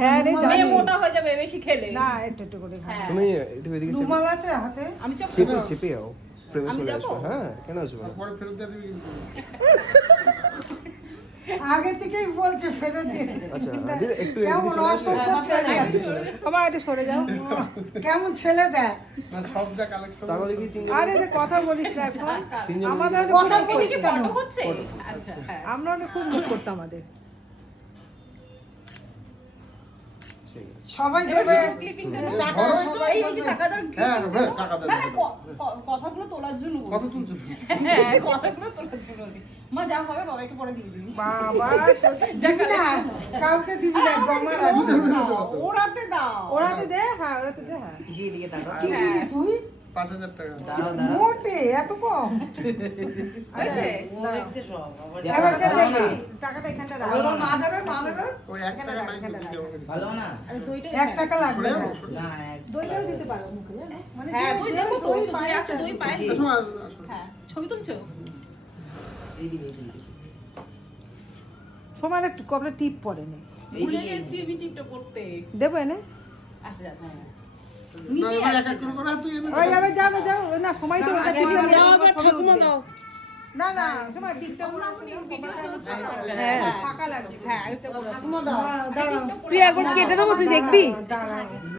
হ্যাঁ রে মেয়ে মোটা হয়ে যাবে বেশি খেলে। না একটু একটু করে খা। তুমি একটু এদিকে রুমাল আছে হাতে? আমি চপ চেপে চেপে যাও প্রেমে আমি চলে যাবো? আসবে। হ্যাঁ কেন আসবে না? পরে ফেরত দিয়ে দিবি কিন্তু। আগে থেকেই বলছে ফেরত দিয়ে। আচ্ছা দিদি একটু কেমন এদিকে চলে আসবে। অসভ্য ছেলে আছে। বাবা একটু সরে যাও। কেমন ছেলে দেখ। না সব যা কালেকশন তাহলে দেখি তিনজন আরে রে কথা বলিস না এখন। তিনজন আমাদের মিলে- কথা বলিস কেন? ফটো হচ্ছে। আচ্ছা হ্যাঁ। আমরা অনেক খুব মুখ করতাম আমাদের। ঠিক আছে। সবাই দেবে। ক্লিপিংটা টাকা ধরো সবাই এই যে দেবে। টাকা দাও হ্যাঁ, হ্যাঁ, টাকা দাও, না না টাকা দাও। কথাগুলো তোলার জন্য কত বলছি। তুলছো তুমি? হ্যাঁ কথাগুলো তোলার জন্য বলছি। মা যা হবে বাবাকে পরে দিয়ে দিবি। বাবা দিবি না কাউকে দিবি না জমা রাখবি ওরাতে দাও। ওরাতে দে হ্যাঁ ওরাতে দে হ্যাঁ পিছিয়ে দিকে তাকাও। কি দিবি তুই 5,000 টাকা। দাঁড়াও, দাঁড়াও। মোটে এত কম হয়েছে? ও দেখতে সব, আবার এবার কে ভালো দেবে না। টাকাটা এখানটা রাখ ভালো না। মা দেবে ওই 1 টাকা নাই তো দিতে হবে। ভালো না? আরে দইটা 1 টাকা লাগবে সরে না। যাও, সরে যাও। না, এক- দইটাও দিতে পারো মুখে জানো? মানে হ্যাঁ কেউ দই দেবে, দেবো তো দই দই পায়ে আছে দই পায়। বেশি। আসো, আসো, আসো। হ্যাঁ ছবি তুলছো? এইদিকে, এইদিকে বেশি। সময় একটু কবলে টিপ পড়ে নে ভুলে এইদিকে, গেছি এইদিকে। আমি টিপটা করতে। দেবো এনে আসে যাচ্ছে। না, নিচে এবার এক আছে। এক করে করে তুই এনে ওই দে। যাবে যাবে যাও ওই না সময় তো ওটা আগে টিপটা নিয়ে দাও, তোমার আবার ছবি ঠাকুমা উঠবে। দাও। না না সময় টিপটা তখন আপনি ভিডিও চলছে তো? হ্যাঁ ফাঁকা লাগবে হ্যাঁ একটা ঠাকুমা দাও। দাঁড়াও তুই একবার কেটে দেবো তুই দেখবি? দাঁড়াও